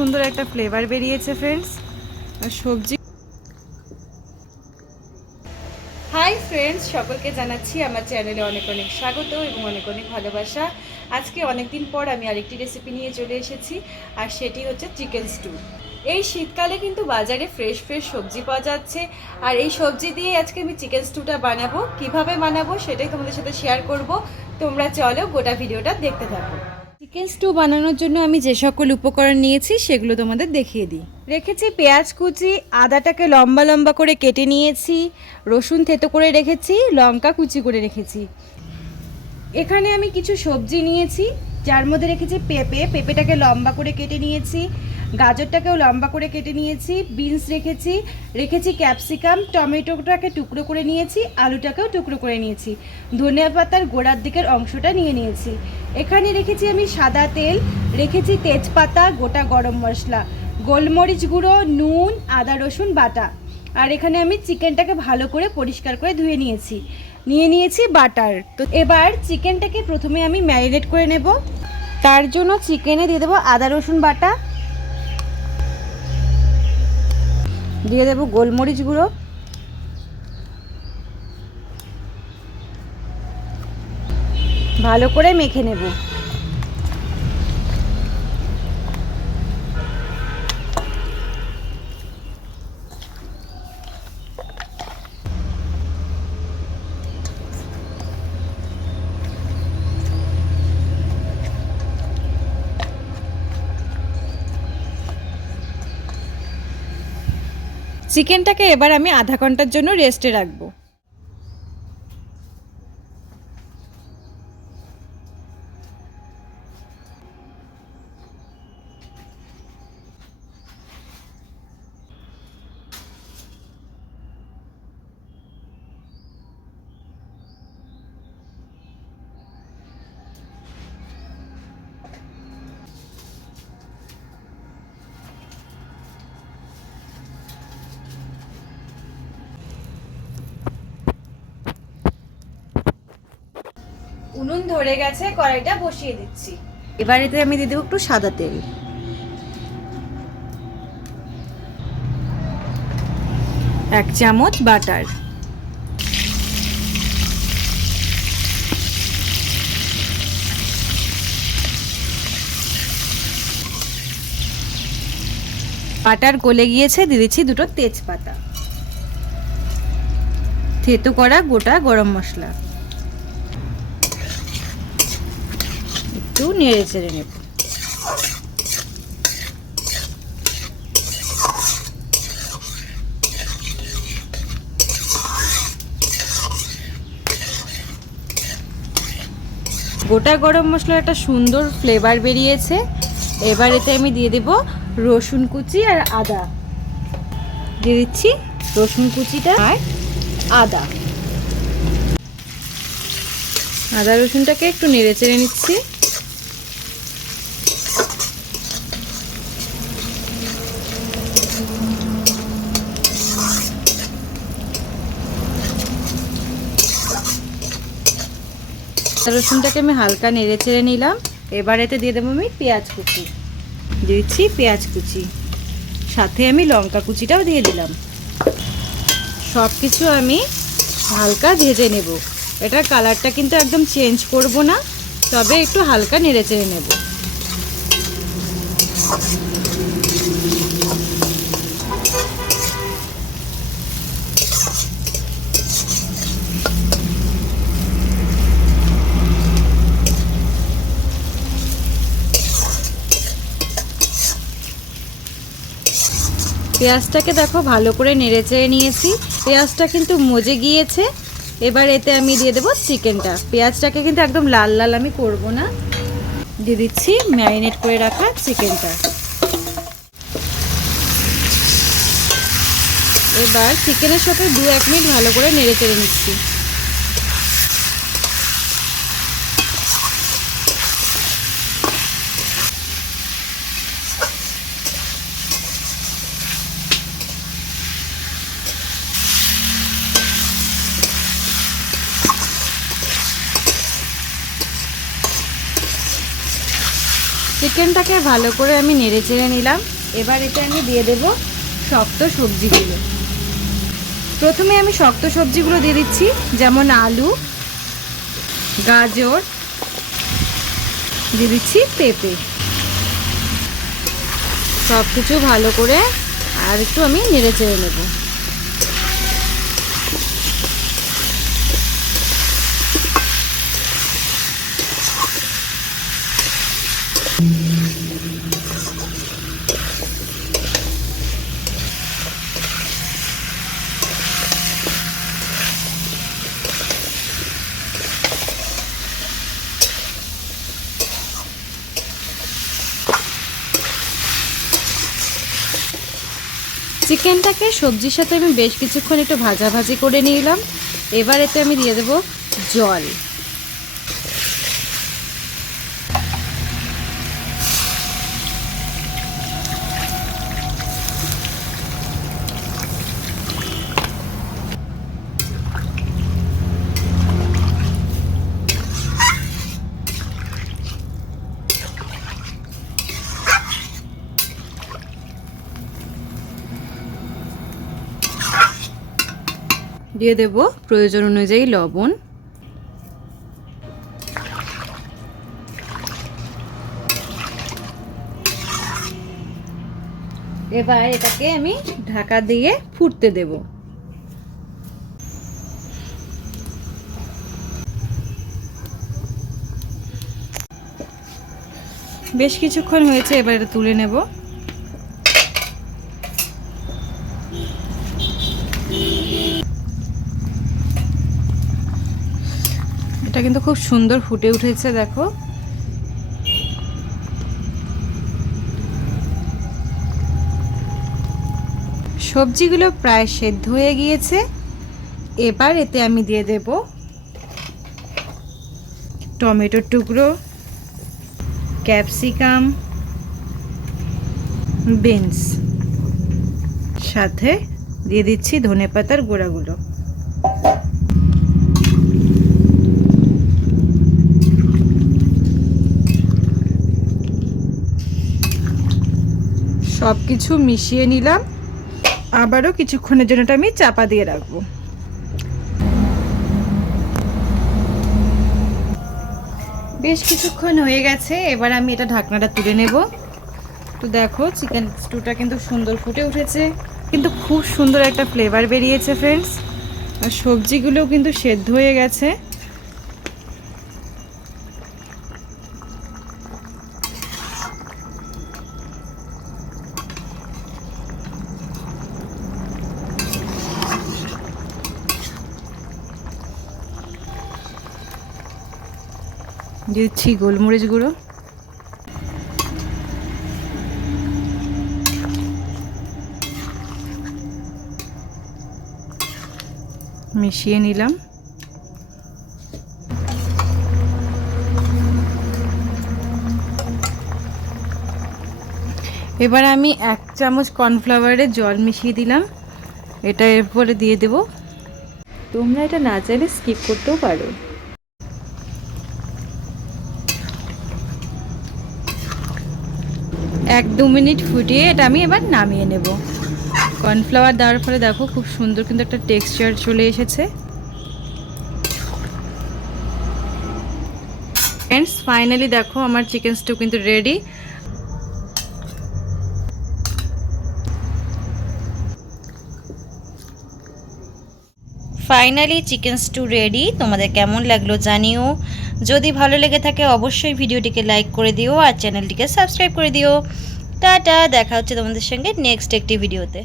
সুন্দর একটা ফ্লেভার বেরিয়েছে ফ্রেন্ডস আর সবজি হাই ফ্রেন্ডস সকলকে জানাচ্ছি আমার চ্যানেলে অনেক অনেক স্বাগত এবং অনেক অনেক ভালোবাসা। আজকে অনেক দিন পর আমি আরেকটি রেসিপি নিয়ে চলে এসেছি, আর সেটি হচ্ছে চিকেন স্টু এই শীতকালে কিন্তু বাজারে ফ্রেশ ফ্রেশ সবজি পাওয়া যাচ্ছে। আর এই সবজি দিয়ে আজকে আমি চিকেন স্টুটা বানাবো। কীভাবে বানাবো সেটাই তোমাদের সাথে শেয়ার করব। তোমরা চলো গোটা ভিডিওটা দেখতে থাকো। চিকেন স্টু বানানোর জন্য আমি যে সকল উপকরণ নিয়েছি সেগুলো তোমাদের দেখিয়ে দিই। রেখেছি পেঁয়াজ কুচি, আদাটাকে লম্বা লম্বা করে কেটে নিয়েছি, রসুন থেতো করে রেখেছি, লঙ্কা কুচি করে রেখেছি। এখানে আমি কিছু সবজি নিয়েছি, যার মধ্যে রেখেছি পেঁপে, পেঁপেটাকে লম্বা করে কেটে নিয়েছি গাজরটাকেও লম্বা করে কেটে নিয়েছি, বিনস রেখেছি রেখেছি ক্যাপসিকাম, টমেটোটাকে টুকরো করে নিয়েছি, আলুটাকেও টুকরো করে নিয়েছি। ধনিয়া পাতার গোড়ার দিকের অংশটা নিয়ে নিয়েছি। এখানে রেখেছি আমি সাদা তেল, রেখেছি তেজপাতা, গোটা গরম মশলা, গোলমরিচ গুঁড়ো, নুন, আদা, রসুন, বাটা। আর এখানে আমি চিকেনটাকে ভালো করে পরিষ্কার করে ধুয়ে নিয়েছি। নিয়ে নিয়েছি বাটার। তো এবার চিকেনটাকে প্রথমে আমি ম্যারিনেট করে নেব। তার জন্য চিকেনে দিয়ে দেবো আদা, রসুন, বাটা। দিয়ে দেবো গোলমরিচ গুঁড়ো। ভালো করে মেখে নেব। চিকেনটাকে এবার আমি আধা ঘণ্টার জন্য রেস্টে রাখব। উনুন ধরে গেছে, কড়াইটা বসিয়ে দিচ্ছি। এবার এতে আমি দিয়ে দেবো একটু সাদা তেল। এক চামচ বাটার। বাটার গলে গিয়েছে, দিয়ে দিচ্ছি দুটো তেজপাতা। থেতো করা গোটা গরম মশলা। একটু নেড়ে চেড়ে নেব। গোটা গরম মশলার একটা সুন্দর ফ্লেভার বেরিয়েছে। এবার এতে আমি দিয়ে দেব রসুন কুচি আর আদা। দিয়ে দিচ্ছি রসুন কুচিটা আর আদা। আদা রসুনটাকে একটু নেড়ে চেড়ে নিচ্ছি। রসুনটাকে আমি হালকা নেড়ে চেড়ে নিলাম। এবার এতে দিয়ে দেবো আমি পেঁয়াজ কুচি। দিচ্ছি পেঁয়াজ কুচি। সাথে আমি লঙ্কা কুচিটাও দিয়ে দিলাম। সব কিছু আমি হালকা ভেজে নেব। এটার কালারটা কিন্তু একদম চেঞ্জ করব না, তবে একটু হালকা নেড়ে চেড়ে নেব। পেঁয়াজটাকে দেখো ভালো করে নেড়ে চেড়ে নিয়েছি। পেঁয়াজটা কিন্তু মজে গিয়েছে। এবার এতে আমি দিয়ে দেবো চিকেনটা। পেঁয়াজটাকে কিন্তু একদম লাল লাল আমি করব না। দিয়ে দিচ্ছি ম্যারিনেট করে রাখা চিকেনটা। এবার চিকেনের সাথে দু এক মিনিট ভালো করে নেড়ে চেড়ে নিচ্ছি। চিকেনটাকে ভালো করে আমি নেড়ে চেড়ে নিলাম। এবার এটা আমি দিয়ে দেব শক্ত সবজিগুলো। প্রথমে আমি শক্ত সবজিগুলো দিয়ে দিচ্ছি, যেমন আলু, গাজর, দিয়ে দিচ্ছি পেঁপে। সব কিছু ভালো করে আর একটু আমি নেড়ে চেড়ে নেব। চিকেনটাকে সবজির সাথে আমি বেশ কিছুক্ষণ একটু ভাজাভাজি করে নিলাম। এবার এতে আমি দিয়ে দেবো জল। দিয়ে দেব প্রয়োজন অনুযায়ী লবণ। এবার এটাকে আমি ঢাকা দিয়ে ফুটতে দেব। বেশ কিছুক্ষণ হয়েছে, এবার এটা তুলে নেব। এটা কিন্তু খুব সুন্দর ফুটে উঠেছে, দেখো। সবজিগুলো প্রায় সেদ্ধ হয়ে গিয়েছে। এবার এতে আমি দিয়ে দেব টমেটোর টুকরো, ক্যাপসিকাম, বিনস। সাথে দিয়ে দিচ্ছি ধনেপাতার গোড়াগুলো। সব কিছু মিশিয়ে নিলাম। আবারও কিছুক্ষণের জন্য আমি চাপা দিয়ে রাখব। বেশ কিছুক্ষণ হয়ে গেছে, এবার আমি এটা ঢাকনাটা তুলে নেব। তো দেখো, চিকেন স্টুটা কিন্তু সুন্দর ফুটে উঠেছে। কিন্তু খুব সুন্দর একটা ফ্লেভার বেরিয়েছে ফ্রেন্ডস আর সবজিগুলোও কিন্তু সেদ্ধ হয়ে গেছে। দিচ্ছি গোলমরিচ গুঁড়ো। মিশিয়ে নিলাম। এবার আমি এক চামচ কর্নফ্লাওয়ারের জল মিশিয়ে দিলাম। এটা এরপরে দিয়ে দেব। তোমরা এটা না চাইলে স্কিপ করতেও পারো। এক দু মিনিট ফুটিয়ে এটা আমি এবার নামিয়ে নেব। কর্নফ্লাওয়ার দেওয়ার ফলে দেখো খুব সুন্দর কিন্তু একটা টেক্সচার চলে এসেছে। ফ্রেন্ডস ফাইনালি দেখো আমার চিকেন স্টু কিন্তু ready finally chicken stew ready তোমাদের কেমন লাগল জানিও। যদি ভালো লেগে থাকে, অবশ্যই ভিডিওটিকে লাইক করে দিও আর চ্যানেলটিকে সাবস্ক্রাইব করে দিও। টাটা, দেখা হচ্ছে তোমাদের সঙ্গে নেক্সট একটি ভিডিওতে।